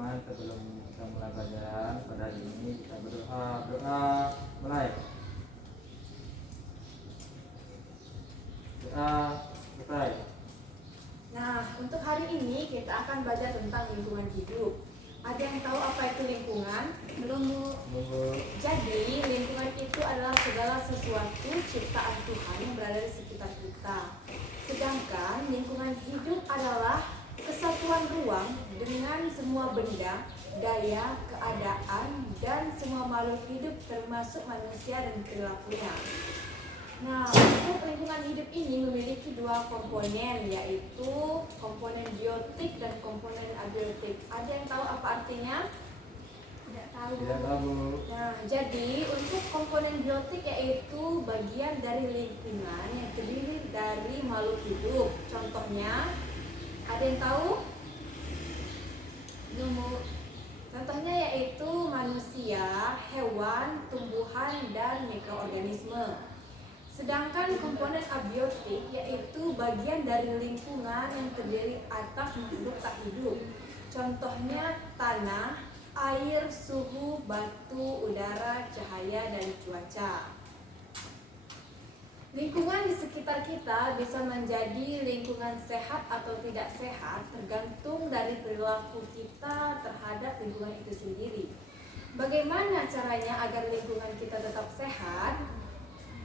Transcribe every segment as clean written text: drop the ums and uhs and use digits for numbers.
teman-teman, sebelum kita mulai pelajaran pada hari ini kita berdoa. Doa mulai. Doa selesai. Nah, untuk hari ini kita akan belajar tentang lingkungan hidup. Ada yang tahu apa itu lingkungan? Belum, Bu. Jadi, lingkungan itu adalah segala sesuatu ciptaan Tuhan yang berada di sekitar kita. Sedangkan lingkungan hidup adalah kesatuan ruang dengan semua benda, daya, keadaan, dan semua makhluk hidup termasuk manusia dan perilakunya. Nah, untuk lingkungan hidup ini memiliki dua komponen, yaitu komponen biotik dan komponen abiotik. Ada yang tahu apa artinya? Tidak tahu. Tidak tahu. Nah, jadi untuk komponen biotik yaitu bagian dari lingkungan yang terdiri dari makhluk hidup. Contohnya, ada yang tahu? Belum, Bu. Contohnya yaitu manusia, hewan, tumbuhan, dan mikroorganisme. Sedangkan komponen abiotik yaitu bagian dari lingkungan yang terdiri atas makhluk tak hidup. Contohnya tanah, air, suhu, batu, udara, cahaya, dan cuaca. Lingkungan di sekitar kita bisa menjadi lingkungan sehat atau tidak sehat tergantung dari perilaku kita terhadap lingkungan itu sendiri. Bagaimana caranya agar lingkungan kita tetap sehat?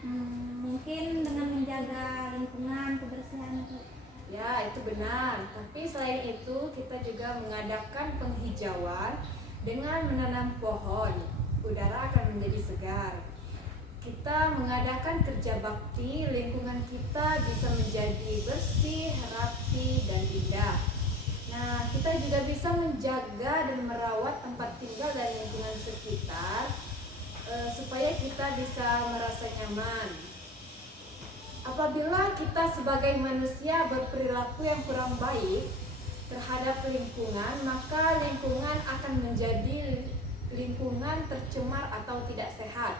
Mungkin dengan menjaga lingkungan, kebersihan, Bu. Ya, itu benar. Tapi selain itu, kita juga mengadakan penghijauan dengan menanam pohon. Udara akan menjadi segar. Kita mengadakan kerja bakti, lingkungan kita bisa menjadi bersih, rapi, dan indah. Nah, kita juga bisa menjaga dan merawat tempat tinggal dan lingkungan sekitar supaya kita bisa merasa nyaman. Apabila kita sebagai manusia berperilaku yang kurang baik terhadap lingkungan, maka lingkungan akan menjadi lingkungan tercemar atau tidak sehat.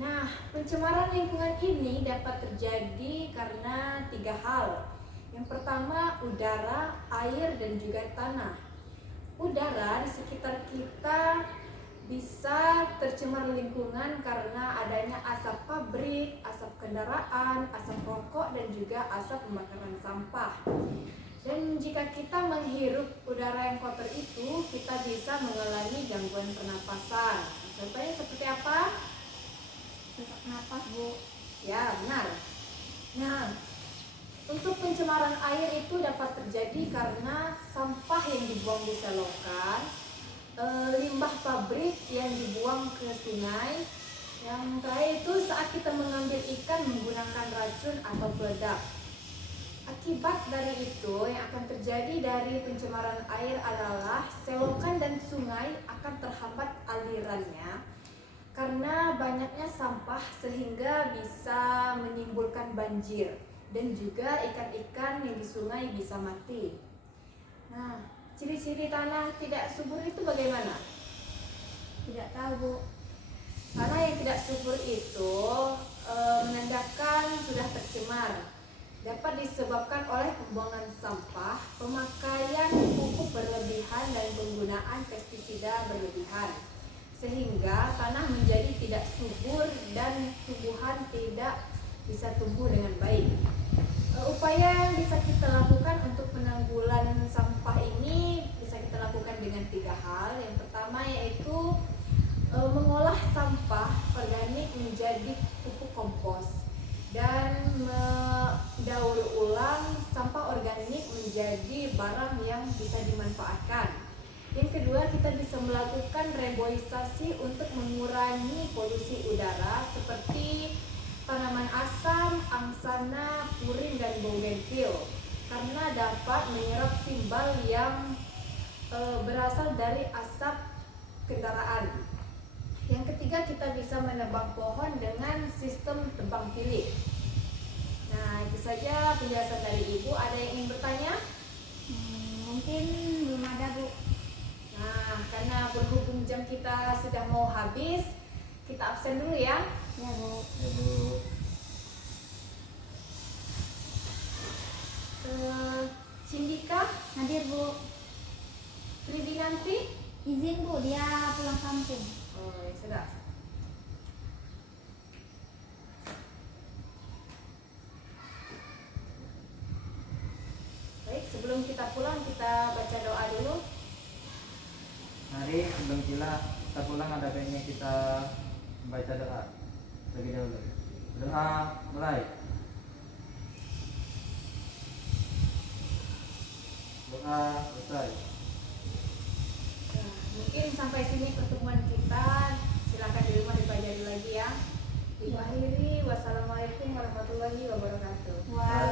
Nah, pencemaran lingkungan ini dapat terjadi karena tiga hal. Yang pertama, udara, air, dan juga tanah. Udara di sekitar kita bisa tercemar lingkungan karena adanya asap pabrik, asap kendaraan, asap rokok, dan juga asap pembakaran sampah. Dan jika kita menghirup udara yang kotor itu, kita bisa mengalami gangguan pernapasan. Contohnya seperti apa? Sesak napas, Bu. Ya, benar. Nah, untuk pencemaran air itu dapat terjadi karena sampah yang dibuang di selokan, limbah pabrik yang dibuang ke sungai. Yang terakhir itu saat kita mengambil ikan menggunakan racun atau peledak. Akibat dari itu yang akan terjadi dari pencemaran air adalah selokan dan sungai akan terhambat alirannya karena banyaknya sampah sehingga bisa menimbulkan banjir dan juga ikan-ikan yang di sungai bisa mati. Nah, ciri-ciri tanah tidak subur itu bagaimana? Tidak tahu, Bu. Tanah yang tidak subur itu menandakan sudah tercemar. Dapat disebabkan oleh pembuangan sampah, pemakaian pupuk berlebihan, dan penggunaan pestisida berlebihan. Sehingga tanah menjadi tidak subur dan tumbuhan tidak bisa tumbuh dengan baik. Upaya yang bisa kita lakukan untuk penanggulangan sampah ini bisa kita lakukan dengan tiga hal. Yang pertama yaitu mengolah sampah organik menjadi pupuk kompos dan mendaur ulang sampah organik menjadi barang yang bisa dimanfaatkan. Yang kedua, kita bisa melakukan reboisasi untuk mengurangi polusi udara seperti tanaman asam, angsana, purin, dan bougainville karena dapat menyerap timbal yang berasal dari asap kendaraan. Yang ketiga, kita bisa menebang pohon dengan sistem tebang pilih. Nah, itu saja penjelasan dari Ibu. Ada yang ingin bertanya? Mungkin belum ada, Bu. Nah, karena berhubung jam kita sudah mau habis, kita absen dulu ya. Ya, Bu. Ya, Bu. Cindika, Hadir, Bu. Tridinanti, izin Bu, dia pulang kampung. Oh ya sudah. Baik, sebelum kita pulang kita baca doa dulu. Mari sebelum kita pulang ada baiknya kita membaca doa terlebih dahulu. Doa mulai. Doa selesai. Nah, mungkin sampai sini pertemuan kita. Silakan di rumah dipelajari lagi ya. Ibu akhiri, wassalamualaikum warahmatullahi wabarakatuh. Wah.